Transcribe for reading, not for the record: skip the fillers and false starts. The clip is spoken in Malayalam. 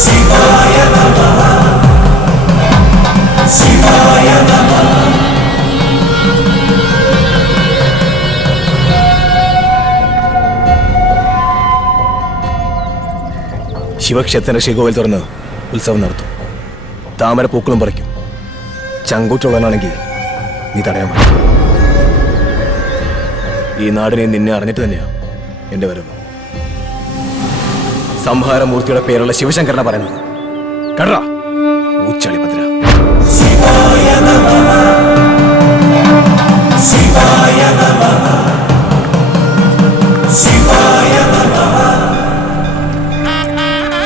ശിവായ നമഃ ശിവായ നമഃ. ശിവക്ഷേത്ര ശ്രീകോവിൽ തുറന്ന് ഉത്സവം നടത്തും. താമര പൂക്കളും പറിക്കും. ചങ്കൂറ്റുള്ളവനാണെങ്കിൽ നീ തടയാൻ പറ്റും. ഈ നാടിനെ നിന്നെ അറിഞ്ഞിട്ട് തന്നെയാ എന്റെ വരവ്. സംഹാരമൂർത്തിയുടെ പേരുള്ള ശിവശങ്കരന പറയുന്നത്. കടറാ ഊച്ചാളി ഭദ്ര. ശിവായ നമഃ ശിവായ നമഃ ശിവായ